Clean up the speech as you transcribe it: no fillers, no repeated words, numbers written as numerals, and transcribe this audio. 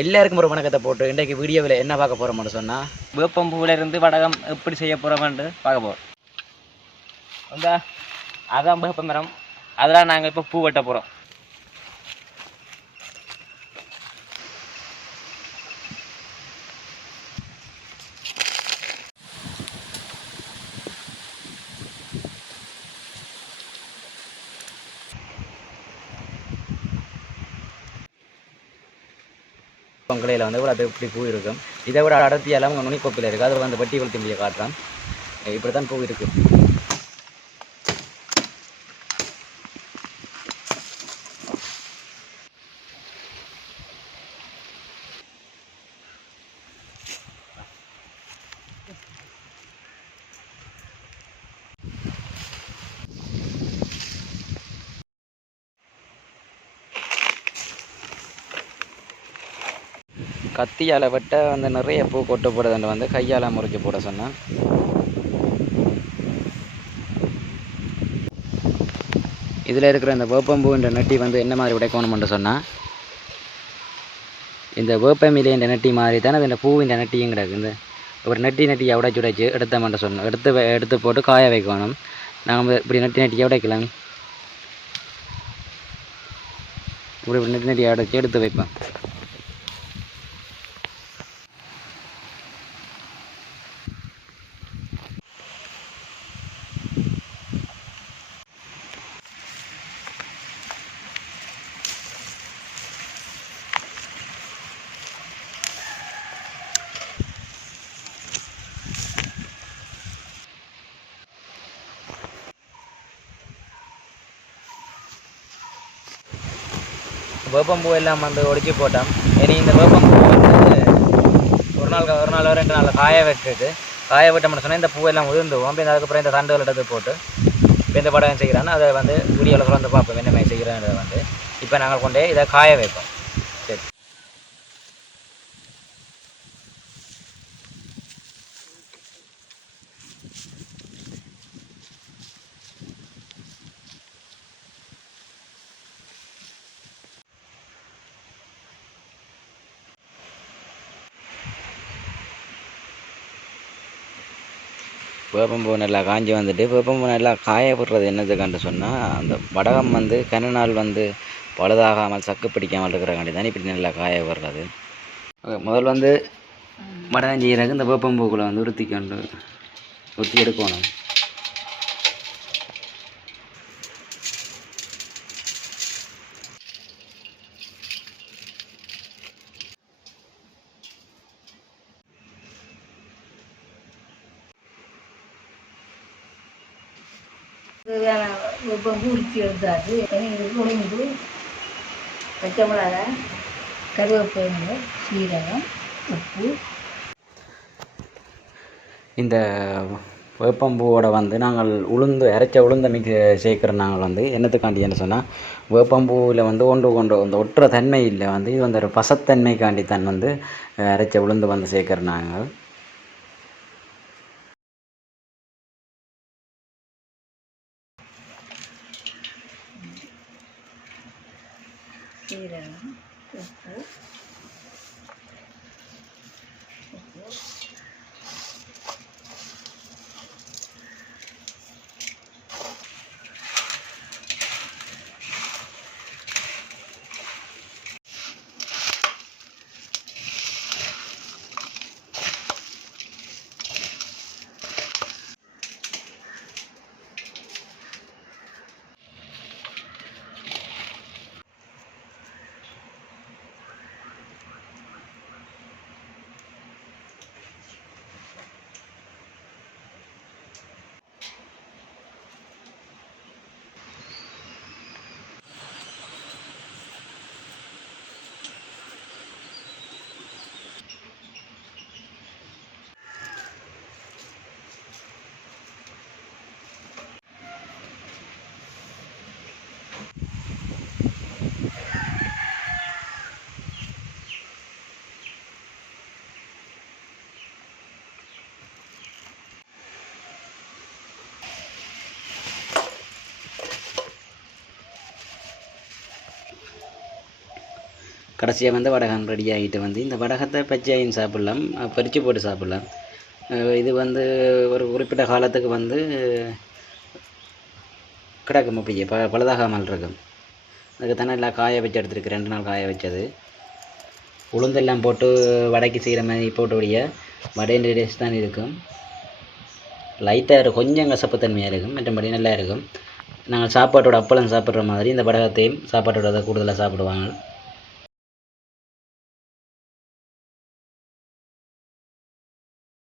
எல்லாருக்கும் ஒரு வணக்கத்தை போட்டு இன்றைக்கு வீடியோவில் என்ன பார்க்க போகிறோம்னு சொன்னால் வேப்பம்பூவிலிருந்து வடகம் எப்படி செய்ய போகிறோம்னு பார்க்க போகிறோம். அந்த அதான் வேப்ப மரம், அதெல்லாம் நாங்கள் இப்போ பூ வெட்ட போகிறோம். பொங்கலையில் வந்து இவ்வளோ இப்படி பூ இருக்கும். இதை விட அடர்த்தியெல்லாம் உங்கள் நுனிக்கோப்பில் இருக்குது. அதில் வந்து வெட்டி வெளுத்தி முடிய காட்டுறேன். இப்படி தான் பூ இருக்குது. கத்தியால் வெட்ட வந்து நிறைய பூ கொட்டு போடுறதுன்னு வந்து கையால் முறிச்சு போட சொன்னேன். இதில் இருக்கிற இந்த வேப்பம்பூன்ற நெட்டி வந்து என்ன மாதிரி உடைக்கணும்னு சொன்னால், இந்த வேப்பமிலைன்ற நெட்டி மாதிரி தானே அது இந்த பூவின்ற நெட்டியும் கிடக்கு. இந்த ஒரு நெட்டியை உடைச்சு எடுத்தோம்னு சொன்னோம். எடுத்து போட்டு காய வைக்கணும். நாங்கள் இப்படி நெட்டியை உடைக்கலாம். இப்படி நெட்டியை உடைச்சி எடுத்து வைப்பேன். வேப்பம்பூ எல்லாம் வந்து ஒடிச்சு போட்டோம். இனி இந்த வேப்பம்பூ வந்து ஒரு நாள் 2 நாள் காய விட்டோம்னு சொன்னால் இந்த பூவெல்லாம் உதிர்ந்துவோம். அப்போ அதுக்கப்புறம் இந்த தண்டுகள் எடுத்து போட்டு இப்போ இந்த படம் செய்கிறான்னு அதை வந்து வீடியோவில் வந்து பார்ப்போம் என்ன மாதிரி செய்கிறேன்றதை வந்து. இப்போ நாங்கள் கொண்டே இதை காய வைப்போம். சரி, வேப்பம்பூ நல்லா காஞ்சி வந்துட்டு, வேப்பம்பூ நல்லா காய விடுறது என்னதுக்காண்டு சொன்னால், அந்த வடகம் வந்து கன வந்து பழுதாகாமல் சக்கு பிடிக்காமல் இருக்கிறக்காண்டி தானே இப்படி நல்லா காய விடுறது. முதல் வந்து வடகம் செய்கிறதுக்கு இந்த வேப்பம்பூக்களை வந்து உருத்தி எடுக்கணும். உருத்தி எடுத்தாச்சு. உளுந்து, பச்சை மிளகாய், கருவேப்பிலை, சீரகம், உப்பு. இந்த வேப்பம்பூவோட வந்து நாங்கள் அரைச்ச உளுந்த சேர்க்குற நாங்கள் வந்து என்னத்துக்காண்டி என்ன சொன்னால், வேப்பம்பூவில் வந்து கொண்டு அந்த ஒட்டுற தன்மை இல்லை வந்து இது வந்து ஒரு பசத்தன்மைக்காண்டி தான் வந்து அரைச்ச உளுந்து வந்து சேர்க்குற நாங்கள். சீரகம், உப்பு, கடைசியாக வந்து வடகம் ரெடி ஆகிட்டு வந்து இந்த வடகத்தை பச்சையும் சாப்பிட்லாம், பறித்து போட்டு சாப்பிட்லாம். இது வந்து ஒரு குறிப்பிட்ட காலத்துக்கு வந்து கிடக்கும், அப்படியே பழுதாகாமல் இருக்கும். அதுக்கு தானே எல்லாம் காய வச்சு எடுத்துருக்கு, 2 நாள் காய வச்சது. உளுந்தெல்லாம் போட்டு வடைக்கு செய்கிற மாதிரி போட்டபடியே வடையின் டேஸ்ட் தான் இருக்கும். லைட்டாக கொஞ்சம் கசப்புத்தன்மையாக இருக்கும், மற்றபடி நல்லா இருக்கும். நாங்கள் சாப்பாட்டோட அப்பளம் சாப்பிட்ற மாதிரி இந்த வடகத்தையும் சாப்பாட்டோட கூடுதலாக சாப்பிடுவாங்க.